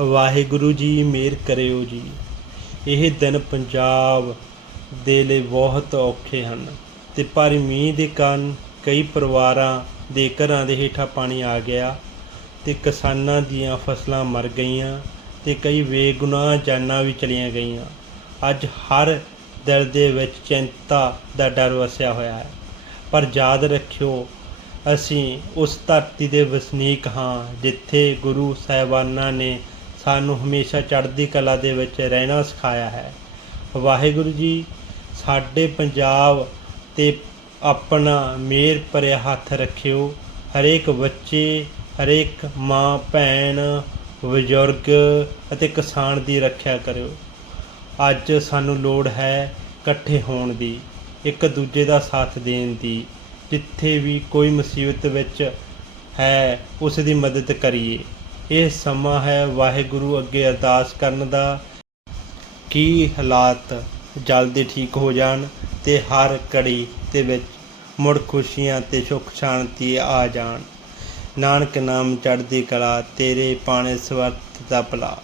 ਵਾਹਿਗੁਰੂ ਜੀ, ਮਿਹਰ ਕਰਿਓ ਜੀ। ਇਹ ਦਿਨ ਪੰਜਾਬ ਦੇ ਲਈ ਬਹੁਤ ਔਖੇ ਹਨ ਤੇ ਭਾਰੀ ਮੀਂਹ ਦੇ ਕਾਰਨ ਕਈ ਪਰਿਵਾਰਾਂ ਦੇ ਘਰਾਂ ਦੇ ਹੇਠਾਂ ਪਾਣੀ ਆ ਗਿਆ ਤੇ ਕਿਸਾਨਾਂ ਦੀਆਂ ਫਸਲਾਂ ਮਰ ਗਈਆਂ ਤੇ ਕਈ ਬੇਗੁਨਾਹ ਜਾਨਾਂ ਵੀ ਚਲੀਆਂ ਗਈਆਂ। ਅੱਜ ਹਰ ਦਿਲ ਦੇ ਵਿੱਚ ਚਿੰਤਾ ਦਾ ਡਰ ਵਸਿਆ ਹੋਇਆ ਹੈ। ਪਰ ਯਾਦ ਰੱਖਿਓ, ਅਸੀਂ ਉਸ ਧਰਤੀ ਦੇ ਵਸਨੀਕ ਹਾਂ ਜਿੱਥੇ ਗੁਰੂ ਸਾਹਿਬਾਨਾਂ ਨੇ ਸਾਨੂੰ ਹਮੇਸ਼ਾ ਚੜ੍ਹਦੀ ਕਲਾ ਦੇ ਵਿੱਚ ਰਹਿਣਾ ਸਿਖਾਇਆ ਹੈ। ਵਾਹਿਗੁਰੂ ਜੀ, ਸਾਡੇ ਪੰਜਾਬ ਤੇ ਆਪਣਾ ਮੇਰ ਭਰਿਆ ਹੱਥ ਰੱਖਿਓ। ਹਰੇਕ ਬੱਚੇ, ਹਰੇਕ ਮਾਂ, ਭੈਣ, ਬਜ਼ੁਰਗ ਅਤੇ ਕਿਸਾਨ ਦੀ ਰੱਖਿਆ ਕਰਿਓ। ਅੱਜ ਸਾਨੂੰ ਲੋੜ ਹੈ ਇਕੱਠੇ ਹੋਣ ਦੀ, ਇੱਕ ਦੂਜੇ ਦਾ ਸਾਥ ਦੇਣ ਦੀ। ਜਿੱਥੇ ਵੀ ਕੋਈ ਮੁਸੀਬਤ ਵਿੱਚ ਹੈ, ਉਸ ਦੀ ਮਦਦ ਕਰੀਏ। ਇਹ ਸਮਾਂ ਹੈ ਵਾਹਿਗੁਰੂ ਅੱਗੇ ਅਰਦਾਸ ਕਰਨ ਦਾ। ਕਿ ਹਾਲਾਤ ਜਲਦੀ ਠੀਕ ਹੋ ਜਾਣ ਤੇ ਹਰ ਕੜੀ ਦੇ ਵਿੱਚ ਮੁੜ ਖੁਸ਼ੀਆਂ ਤੇ ਸੁੱਖ ਸ਼ਾਂਤੀ ਆ ਜਾਣ। ਨਾਨਕ ਨਾਮ ਚੜ੍ਹਦੀ ਕਲਾ, ਤੇਰੇ ਪਾਣੇ ਸਵਰਤ ਦਾ ਭਲਾ।